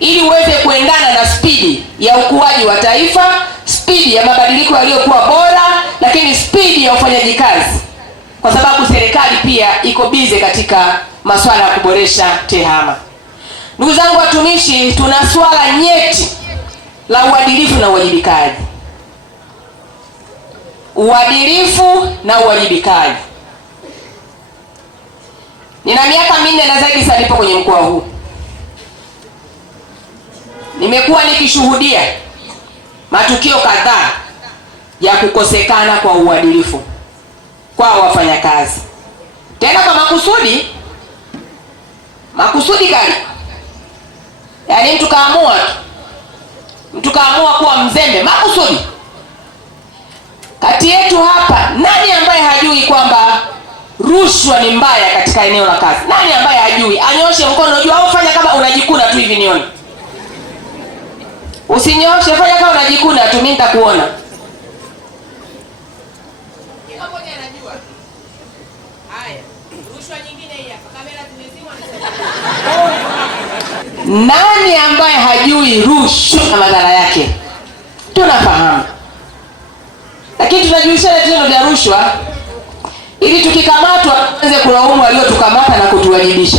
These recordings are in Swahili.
ili uweze kuendana na spidi ya ukuaji wa taifa, spidi ya mabadiliko yaliyokuwa bora, lakini spidi ya ufanyaji kazi, kwa sababu serikali pia iko bize katika masuala ya kuboresha tehama. Ndugu zangu watumishi, tuna swala nyeti la uadilifu na uwajibikaji. Uadilifu na uwajibikaji. Nina miaka 4 na zaidi sasa nipo kwenye mkoa huu. Nimekuwa nikishuhudia matukio kadhaa ya kukosekana kwa uadilifu kwa wafanyakazi, tena kwa makusudi kali. Yaani mtu kaamua kuwa mzembe makusudi. Kati yetu hapa, nani ambaye hajui kwamba rushwa ni mbaya katika eneo la kazi? Nani ambaye hajui? Anyoshe mkono juu, au fanya kama unajikuna tu hivi nione. Usinyoshe, fanya kama unajikuna tu, mimi nitakuona. Kila mmoja anajua. Haya, rushwa nyingine hii hapa, kamera zimezimwa na nani ambaye hajui rushwa na madhara yake? Tunafahamu. Lakini tunajuishana vitendo vya rushwa ili tukikamatwa tuanze kulaumu waliotukamata na kutuwajibisha.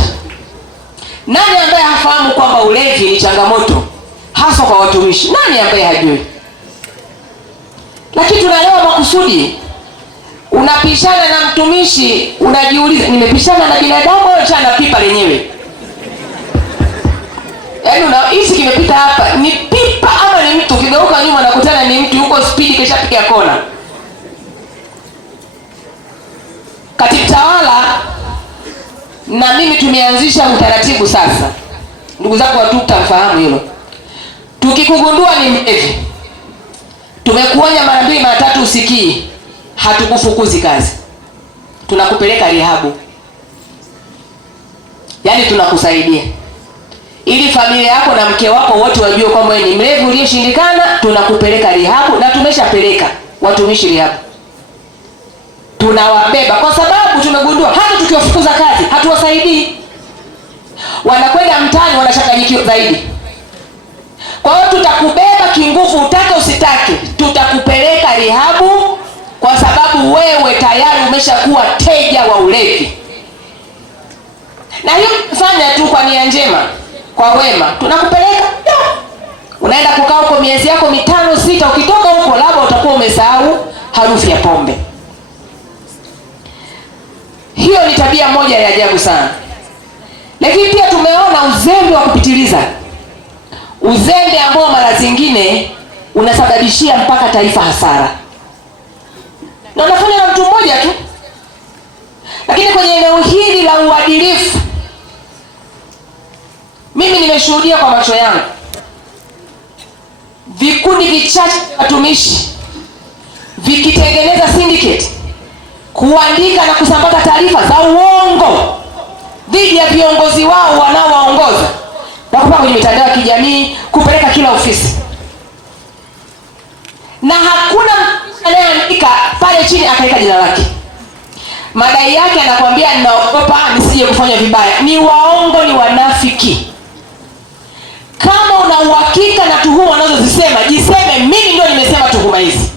Nani ambaye hafahamu kwamba ulevi ni changamoto hasa kwa watumishi? Nani ambaye hajui? Lakini tunaelewa makusudi. Unapishana na mtumishi, unajiuliza, nimepishana na binadamu au chana pipa lenyewe? Yaani unahisi kimepita hapa, ni pipa ama ni mtu? Kigeuka nyuma na kutana ni mtu, yuko speed kisha piga kona. Katibu tawala na mimi tumeanzisha utaratibu sasa. Ndugu zangu watu mtafahamu hilo. Tukikugundua ni mlevi, tumekuonya mara 2 mara 3 usikii, hatukufukuzi kazi. Tunakupeleka rehabu. Yaani tunakusaidia ili familia yako na mke wako wote wajue kwamba wewe ni mlevi uliyeshindikana. Tunakupeleka rehabu na tumeshapeleka watumishi rehabu. Tunawabeba kwa sababu tumegundua hata tukiwafukuza kazi hatuwasaidii. Wanakwenda mtaani wanachanganyikiwa zaidi. Kwa hiyo tutakubeba kinguvu, utake usitake, tutakupeleka rehabu kwa sababu wewe tayari umeshakuwa teja wa ulevi. Na hiyo fanya tu kwa nia njema, kwa wema. Tunakupeleka, unaenda kukaa huko miezi yako 5 6, ukitoka huko labda utakuwa umesahau harufu ya pombe. Hiyo ni tabia moja ya ajabu sana. Lakini pia tumeona uzembe wa kupitiliza. Uzembe ambao mara zingine unasababishia mpaka taifa hasara. Na unafanya na mtu mmoja tu. Lakini kwenye eneo hili la uadilifu, mimi nimeshuhudia kwa macho yangu vikundi vichache watumishi vikitengeneza syndicate, kuandika na kusambaza taarifa za uongo dhidi ya viongozi wao wanaowaongoza, na kupaka kwenye mitandao ya kijamii, kupeleka kila ofisi. Na hakuna anayeandika pale chini akaika jina lake. Madai yake anakuambia ninaogopa nisije kufanya vibaya. Ni waongo, ni wanafiki. Kama una uhakika na tuhuma unazozisema, jiseme mimi ndio nimesema tuhuma hizi.